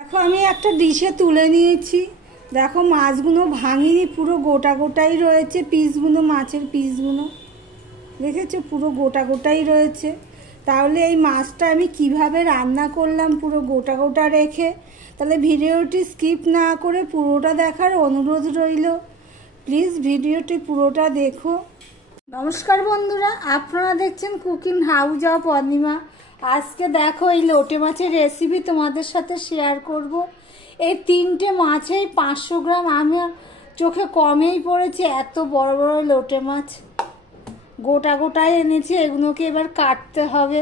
দেখো আমি একটা ডিশে তুলে নিয়েছি। দেখো মাছগুলো ভাঙিনি, পুরো গোটা গোটাই রয়েছে পিসগুলো, মাছের পিসগুলো দেখেছো পুরো গোটা গোটাই রয়েছে। তাহলে এই মাছটা আমি কিভাবে রান্না করলাম পুরো গোটা গোটা রেখে, তাহলে ভিডিওটি স্কিপ না করে পুরোটা দেখার অনুরোধ রইল। প্লিজ ভিডিওটি পুরোটা দেখো। নমস্কার বন্ধুরা, আপনারা দেখছেন কুকিং হাউস অফ অনিমা। আজকে দেখো এই লোটে মাছের রেসিপি তোমাদের সাথে শেয়ার করব। এই তিনটে মাছেই 500 গ্রাম আমার চোখে কমেই পড়েছে। এত বড় বড় লোটে মাছ গোটা গোটাই এনেছি, এগুলোকে এবার কাটতে হবে।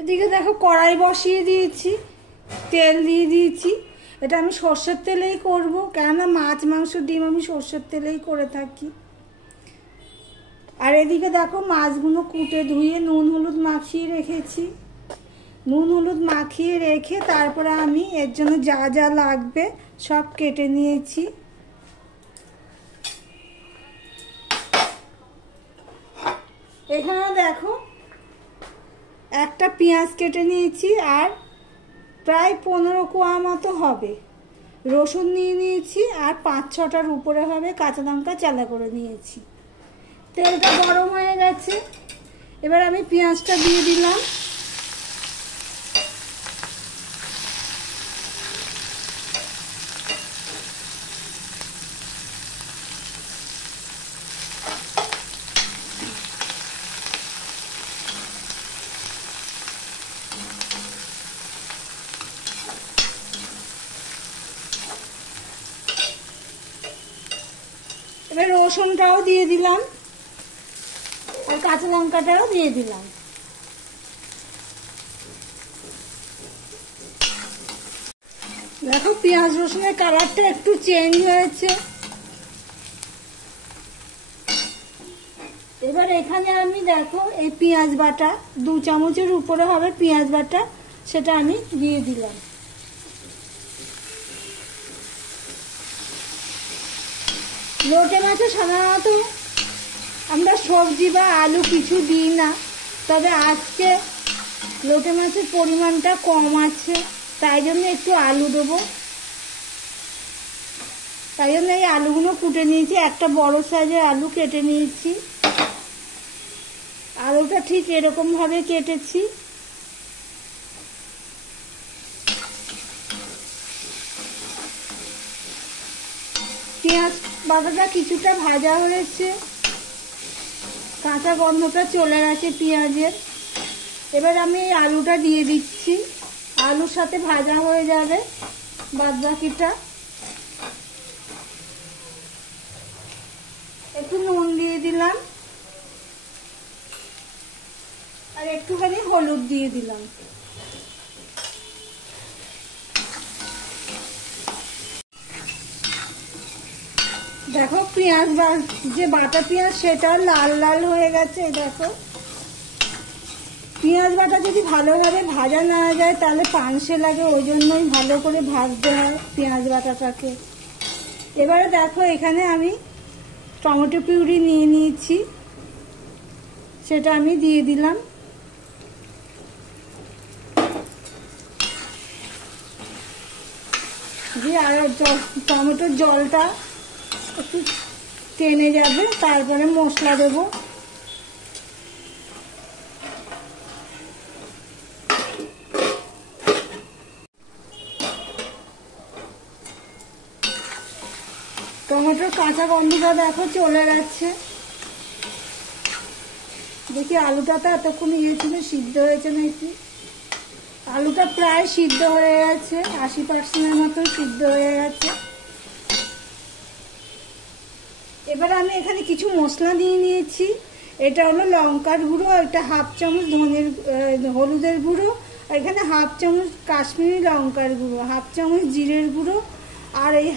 এদিকে দেখো কড়াই বসিয়ে দিয়েছি, তেল দিয়ে দিয়েছি। এটা আমি সর্ষের তেলেই করব, কেননা মাছ মাংস ডিম আমি সর্ষের তেলেই করে থাকি। আর এদিকে দেখো মাছগুলো কুটে ধুয়ে নুন হলুদ মাখিয়ে রেখেছি। নুন হলুদ মাখিয়ে রেখে তারপরে আমি এর জন্য যা যা লাগবে সব কেটে নিয়েছি। এখানে দেখো একটা পেঁয়াজ কেটে নিয়েছি, আর প্রায় 15 কোয়া মতো হবে রসুন নিয়ে নিয়েছি, আর 5-6টার উপরে হবে কাঁচা লঙ্কা চালা করে নিয়েছি। তেলটা গরম হয়ে গেছে, এবার আমি পেঁয়াজটা দিয়ে দিলাম। এবার রসুনটাও দিয়ে দিলাম, আর কাঁচা লঙ্কাটাও দিয়ে দিলাম। দেখো পেঁয়াজ রসুনের কালারটা একটু চেঞ্জ হয়েছে। এবার এখানে আমি দেখো এই পেঁয়াজ বাটা 2 চামচের উপরে হবে পেঁয়াজ বাটা, সেটা আমি দিয়ে দিলাম। লোটে মাছে সাধারণত আমরা সবজি বা আলু কিছু দিই না, তবে আজকে লোটে মাছের পরিমাণটা কম আছে, তাই জন্য একটু আলু দেবো। তাই জন্য এই আলুগুলো কুটে নিয়েছি, একটা বড় সাইজের আলু কেটে নিয়েছি। আলুটা ঠিক এরকমভাবে কেটেছি। পেঁয়াজ বাটাটা কিছুটা ভাজা হয়েছে, কাঁচা গন্ধটা চলে গেছে পেঁয়াজের। এবার আমি এই আলুটা দিয়ে দিচ্ছি, আলুর সাথে ভাজা হয়ে যাবে বাদ বাকিটা। একটু নুন দিয়ে দিলাম, আর একটুখানি হলুদ দিয়ে দিলাম। দেখো পেঁয়াজ যে বাটা পেঁয়াজ সেটা লাল লাল হয়ে গেছে। দেখো পেঁয়াজ বাটা যদি ভালোভাবে ভাজা না যায় তাহলে পানসে লাগে, ওই জন্যই ভালো করে ভাজতে হয় পেঁয়াজ বাটাটাকে। এবারে দেখো এখানে আমি টমেটো পিউরি নিয়ে নিয়েছি, সেটা আমি দিয়ে দিলাম। দিয়ে আর টমেটোর জলটা একটু টেনে যাবে, তারপরে মশলা দেবো। টমেটোর কাঁচা গন্ধটা দেখো চলে গেছে। দেখি আলুটা তো এতক্ষণ ছিল, সিদ্ধ হয়েছে নাকি। আলুটা প্রায় সিদ্ধ হয়ে গেছে, 80% মতো সিদ্ধ হয়ে গেছে। এবার আমি এখানে কিছু মশলা দিয়ে নিয়েছি। এটা হলো লঙ্কার গুঁড়ো, এটা 1/2 চামচ হলুদের গুঁড়ো, এখানে 1/2 চামচ কাশ্মীরি লঙ্কার গুঁড়ো, 1/2 চামচ জিরের গুঁড়ো, আর এই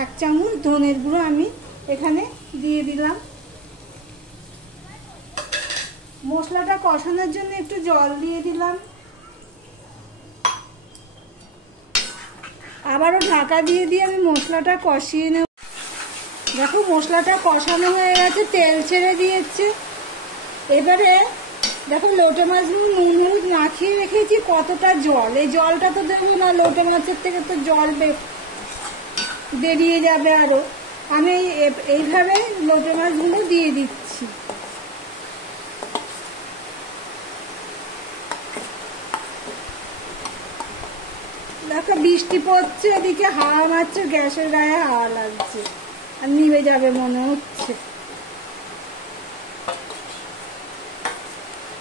1 চামচ ধনের গুঁড়ো আমি এখানে দিয়ে দিলাম। মশলাটা কষানোর জন্য একটু জল দিয়ে দিলাম, আবারও ঢাকা দিয়ে আমি মশলাটা কষিয়ে নেব। দেখো মশলাটা কষানো হয়ে গেছে, তেল ছেড়ে দিয়েছে। এবারে দেখো লোটে মাছ নুন হলুদ মাখিয়ে রেখেছি, কতটা জল, এই জলটা তো দেবো না, লোটে মাছের থেকে তো জল বেরিয়ে যাবে আরো। আমি এইভাবে লোটে মাছগুলো দিয়ে দিচ্ছি। দেখো বৃষ্টি পড়ছে, এদিকে হাওয়া মারছে, গ্যাসের গায়ে হাওয়া লাগছে, আর নিভে যাবে মনে হচ্ছে।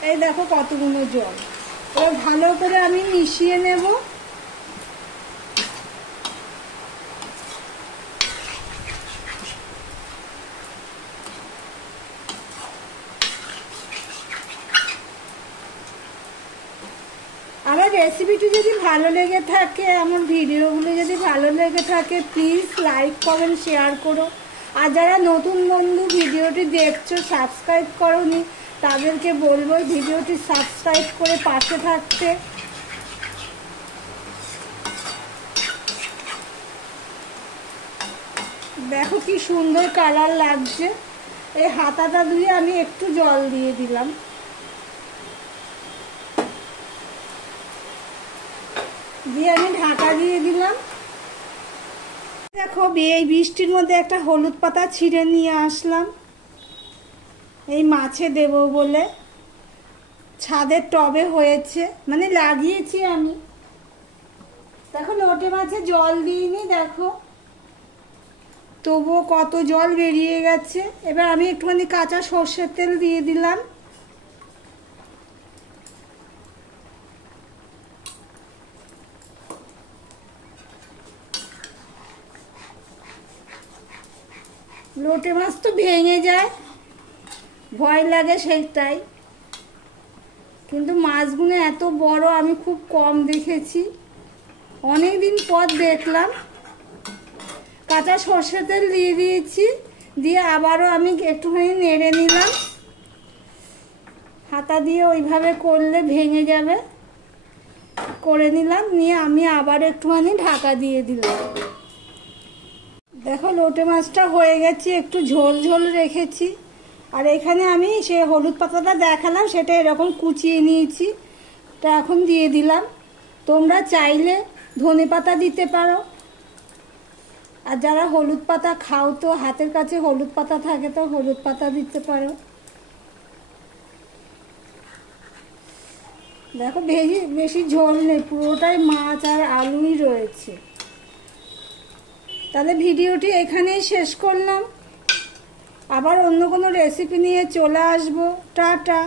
এই দেখো কতগুলো জল, এবার ভালো করে আমি মিশিয়ে নেব। আমার রেসিপিটি যদি ভালো লেগে থাকে, আমার ভিডিওগুলো যদি ভালো লেগে থাকে, প্লিজ লাইক কমেন্ট শেয়ার করো। আর যারা নতুন বন্ধু ভিডিওটি দেখছো সাবস্ক্রাইব করোনি, তাদেরকে বলবো ভিডিওটি সাবস্ক্রাইব করে পাশে থাকতে। দেখো কি সুন্দর কালার লাগছে। এই হাতাটা দিয়ে আমি একটু জল দিয়ে দিলাম, দিয়ে আমি ঢাকা দিয়ে দিলাম। দেখো এই বৃষ্টির মধ্যে একটা হলুদ পাতা ছিঁড়ে নিয়ে আসলাম, এই মাছে দেব বলে। ছাদের টবে হয়েছে, মানে লাগিয়েছি আমি। দেখো লোটে মাছে জল দিইনি, দেখো তবুও কত জল বেরিয়ে গেছে। এবার আমি একটুখানি কাঁচা সর্ষের তেল দিয়ে দিলাম। লোটে মাছ তো ভেঙে যায়, ভয় লাগে সেটাই, কিন্তু মাছগুলো এত বড় আমি খুব কম দেখেছি, অনেক দিন পর দেখলাম। কাঁচা সর্ষের তেল দিয়ে দিয়েছি, দিয়ে আবারও আমি একটুখানি নেড়ে নিলাম। হাতা দিয়ে ওইভাবে করলে ভেঙে যাবে, করে নিলাম, নিয়ে আমি আবার একটুখানি ঢাকা দিয়ে দিলাম। দেখো লোটে মাছটা হয়ে গেছে, একটু ঝোল ঝোল রেখেছি। আর এখানে আমি সে হলুদ পাতাটা দেখালাম, সেটা এরকম কুচিয়ে নিয়েছি, তা এখন দিয়ে দিলাম। তোমরা চাইলে ধনে পাতা দিতে পারো, আর যারা হলুদ পাতা খাও তো হাতের কাছে হলুদ পাতা থাকে তো হলুদ পাতা দিতে পারো। দেখো বেশি ঝোল নেই, পুরোটাই মাছ আর আলুই রয়েছে। তাহলে ভিডিওটি এখানেই শেষ করলাম, আবার অন্য কোনো রেসিপি নিয়ে চলে আসবো। টাটা।